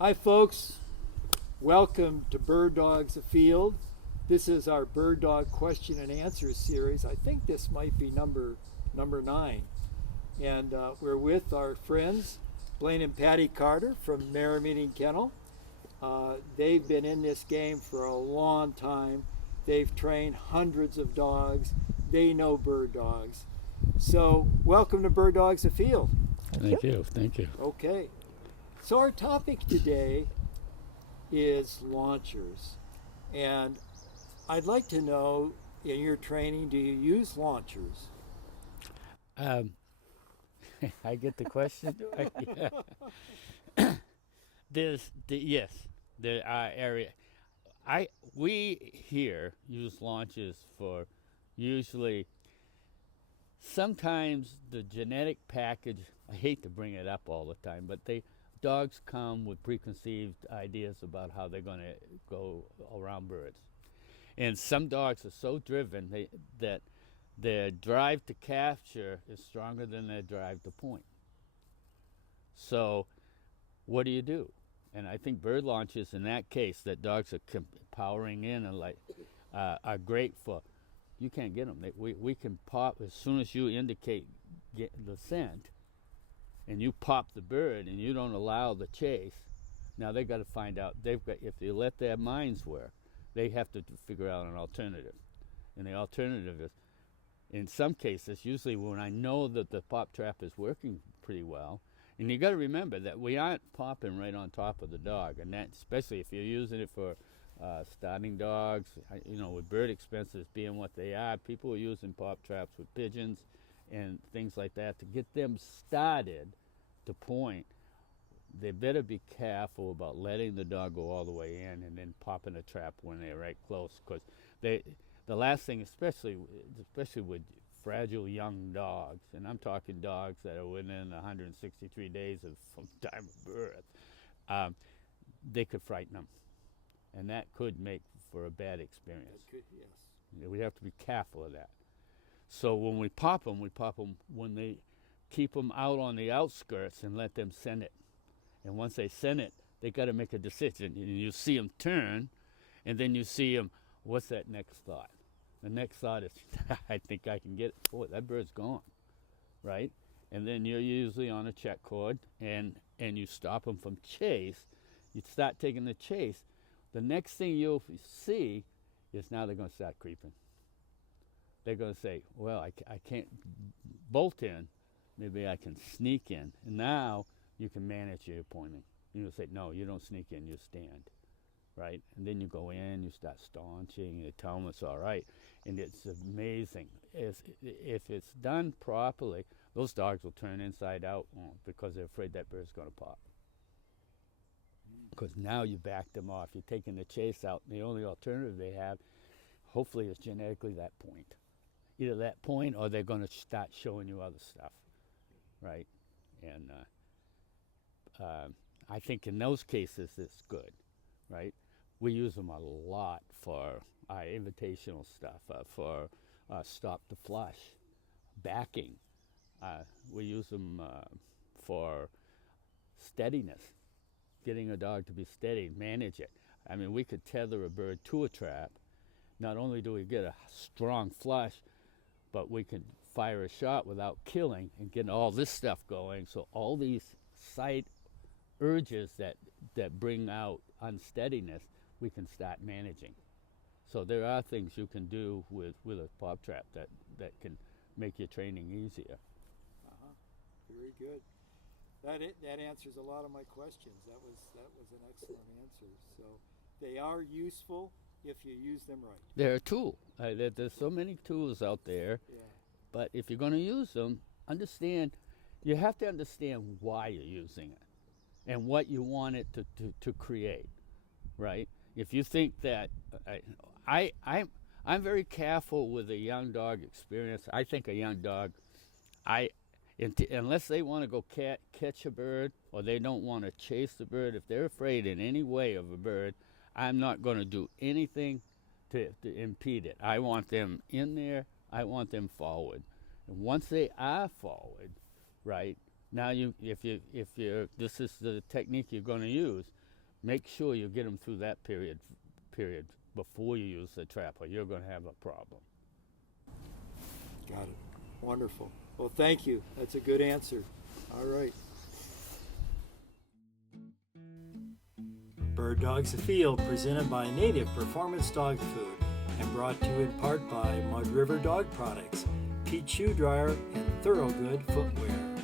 Hi, folks. Welcome to Bird Dogs Afield. This is our Bird Dog question and answer series. I think this might be number 9. And we're with our friends, Blaine and Patti Carter from Merrymeeting Kennel. They've been in this game for a long time. They've trained hundreds of dogs. They know bird dogs. So, welcome to Bird Dogs Afield. Thank you. Thank you. Okay. So our topic today is launchers. And I'd like to know, in your training, do you use launchers? Um, I get the question. Yeah. Yes, there are area. We here use launches for usually. Sometimes the genetic package. I hate to bring it up all the time, but dogs come with preconceived ideas about how they're going to go around birds. And some dogs are so driven that their drive to capture is stronger than their drive to point. So what do? And I think bird launches in that case, that dogs are powering in and are great for. You can't get them. We can pop as soon as you indicate get the scent, and you pop the bird, and you don't allow the chase. Now they got to find out. If they let their minds work, they have to figure out an alternative. And the alternative is, in some cases, usually when I know that the pop trap is working pretty well, and you got to remember that we aren't popping right on top of the dog, and that especially if you're using it for starting dogs, with bird expenses being what they are, people are using pop traps with pigeons and things like that to get them started to point. They better be careful about letting the dog go all the way in and then popping a trap when they're right close, because the last thing, especially with fragile young dogs, and I'm talking dogs that are within 163 days from time of birth, they could frighten them, and that could make for a bad experience. It could, yes. We have to be careful of that. So when we pop them when they keep them out on the outskirts and let them send it. And once they send it, they got to make a decision. And you see them turn, and then you see them, what's that next thought? The next thought is, I think I can get it. Boy, that bird's gone, right? And then you're usually on a check cord, and you stop them from chase. You start taking the chase. The next thing you'll see is now they're going to start creeping. They're going to say, well, I can't bolt in. Maybe I can sneak in. And now you can manage your pointing. You say, no, you don't sneak in, you stand, right? And then you go in, you start staunching, you tell them it's all right. And it's amazing. If it's done properly, those dogs will turn inside out because they're afraid that bird's going to pop. Because now you back them off. You're taking the chase out, and the only alternative they have, hopefully, is genetically that point. Either that point or they're going to start showing you other stuff, right? And I think in those cases it's good, right? We use them a lot for our invitational stuff, for stop the flush, backing. We use them for steadiness, getting a dog to be steady, manage it. I mean, we could tether a bird to a trap. Not only do we get a strong flush, but we can fire a shot without killing and get all this stuff going. So all these sight urges that bring out unsteadiness, we can start managing. So there are things you can do with a pop trap that can make your training easier. Very good. That answers a lot of my questions. That was an excellent answer. So they are useful if you use them right. They're a tool. There's so many tools out there, Yeah. but if you're going to use them, you have to understand why you're using it and what you want it to create, right? If you think that, I'm very careful with a young dog experience. I think a young dog, unless they want to go catch a bird or they don't want to chase the bird, if they're afraid in any way of a bird, I'm not going to do anything to impede it. I want them in there. I want them forward. And once they are forward, right, now this is the technique you're going to use. make sure you get them through that period before you use the trap, or you're going to have a problem. Got it. Wonderful. Well, thank you. That's a good answer. All right. Bird Dogs Afield, presented by Native Performance Dog Food and brought to you in part by Mud River Dog Products, Pete Shoe Dryer, and Thoroughgood Footwear.